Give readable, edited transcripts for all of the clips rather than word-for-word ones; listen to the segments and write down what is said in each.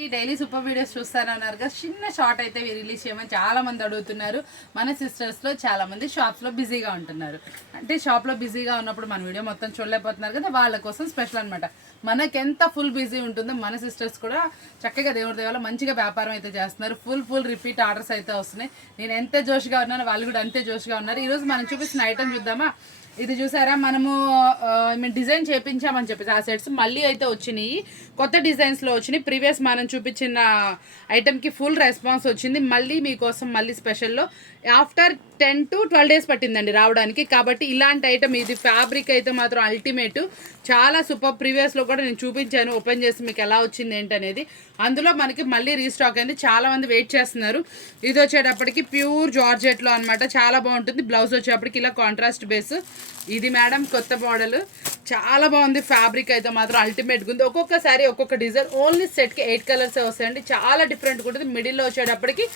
ఈ daily super videos చూస్తారన్నారు కదా, చిన్న షార్ట్ అయితే రిలీజ్ చేయమని చాలా మంది అడుగుతున్నారు. మన సిస్టర్స్లో చాలా మంది షాప్స్లో బిజీగా ఉంటున్నారు. అంటే షాప్లో బిజీగా ఉన్నప్పుడు మన వీడియో మొత్తం చూడలేకపోతున్నారు కదా, వాళ్ళ కోసం స్పెషల్ అనమాట. మనకెంత ఫుల్ బిజీ ఉంటుందో మన సిస్టర్స్ కూడా చక్కగా దేవుడి దేవాల మంచిగా వ్యాపారం అయితే చేస్తున్నారు. ఫుల్ రిపీట్ ఆర్డర్స్ అయితే వస్తున్నాయి. నేను ఎంత జోష్గా ఉన్నానో వాళ్ళు కూడా అంతే జోష్గా ఉన్నారు. ఈరోజు మనం చూపిస్తున్న ఐటమ్ చూద్దామా. ఇది చూసారా, మనము మేము డిజైన్ చేయించామని చెప్పేసి ఆ సెట్స్ మళ్ళీ అయితే వచ్చినాయి. కొత్త డిజైన్స్లో వచ్చినాయి. ప్రీవియస్ మనం చూపించిన ఐటమ్కి ఫుల్ రెస్పాన్స్ వచ్చింది. మళ్ళీ మీకోసం మళ్ళీ స్పెషల్లో ఆఫ్టర్ 10 to 12 days పట్టిందండి రావడానికి. కాబట్టి ఇలాంటి ఐటమ్ ఇది ఫ్యాబ్రిక్ అయితే మాత్రం అల్టిమేట్, చాలా సూపర్. ప్రీవియస్లో కూడా నేను చూపించాను ఓపెన్ చేసి మీకు ఎలా వచ్చింది ఏంటనేది. అందులో మనకి మళ్ళీ రీస్టాక్ అయింది. చాలామంది వెయిట్ చేస్తున్నారు. ఇది వచ్చేటప్పటికి ప్యూర్ జార్జెట్లో అనమాట, చాలా బాగుంటుంది. బ్లౌజ్ వచ్చేటప్పటికి ఇలా కాంట్రాస్ట్ బేస్. ఇది మేడం కొత్త మోడల్, చాలా బాగుంది. ఫ్యాబ్రిక్ అయితే మాత్రం అల్టిమేట్గా ఉంది. ఒక్కొక్కసారి ఒక్కొక్క డిజైన్, ఓన్లీ సెట్కి 8 కలర్స్ వస్తాయండి. చాలా డిఫరెంట్గా ఉంటుంది. మిడిల్లో వచ్చేటప్పటికి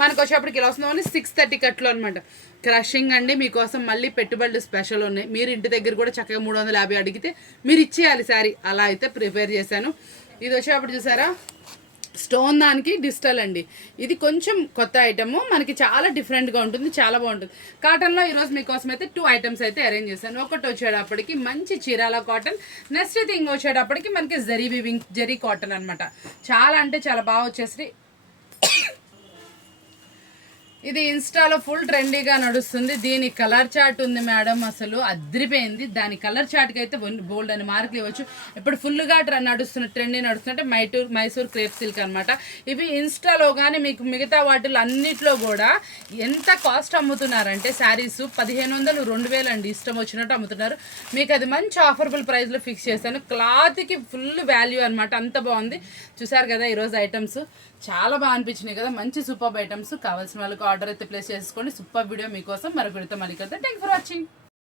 మనకు వచ్చేటప్పటికి ఇలా వస్తుంది. ఓన్లీ 630 కట్లు అనమాట. క్రషింగ్ అండి. మీకోసం మళ్ళీ పెట్టుబడులు స్పెషల్ ఉన్నాయి. మీరు ఇంటి దగ్గర కూడా చక్కగా 350 అడిగితే మీరు ఇచ్చేయాలి శారీ, అలా అయితే ప్రిపేర్ చేశాను. ఇది వచ్చేటప్పుడు చూసారా, స్టోన్ దానికి డిజిటల్ అండి. ఇది కొంచెం కొత్త ఐటము, మనకి చాలా డిఫరెంట్గా ఉంటుంది, చాలా బాగుంటుంది. కాటన్లో ఈరోజు మీకోసం అయితే 2 ఐటమ్స్ అయితే అరేంజ్ చేశాను. ఒకటి వచ్చేటప్పటికి మంచి చీరాల కాటన్, నెక్స్ట్ థింగ్ వచ్చేటప్పటికి మనకి జరీ వివింగ్ జరీ కాటన్ అనమాట. చాలా అంటే చాలా బాగా వచ్చేసి ఇది ఇన్స్టాలో ఫుల్ ట్రెండీగా నడుస్తుంది. దీని కలర్ చార్ట్ ఉంది మేడం, అసలు అద్రిపోయింది. దాని కలర్ చార్ట్కి అయితే బోల్డ్ అని మార్కులు ఇవ్వచ్చు. ఇప్పుడు ఫుల్గా నడుస్తున్న ట్రెండీ నడుస్తుంటే మైసూర్ క్రేప్ సిల్క్ అనమాట. ఇవి ఇన్స్టాలో కానీ మీకు మిగతా వాటిలో అన్నిట్లో కూడా ఎంత కాస్ట్ అమ్ముతున్నారంటే శారీస్ 1500 2000 అండి, ఇష్టం వచ్చినట్టు అమ్ముతున్నారు. మీకు అది మంచి ఆఫర్బుల్ ప్రైస్లో ఫిక్స్ చేశాను. క్లాత్కి ఫుల్ వాల్యూ అనమాట, అంత బాగుంది. చూసారు కదా ఈరోజు ఐటమ్స్ చాలా బాగా అనిపించినాయి కదా, మంచి సూపర్ ఐటమ్స్. కావాల్సిన వాళ్ళకి ఆర్డర్ అయితే ప్లేస్ చేసుకోండి. సూపర్ వీడియో మీకోసం మరొకరితో మళ్ళీ కదా. Thank for watching.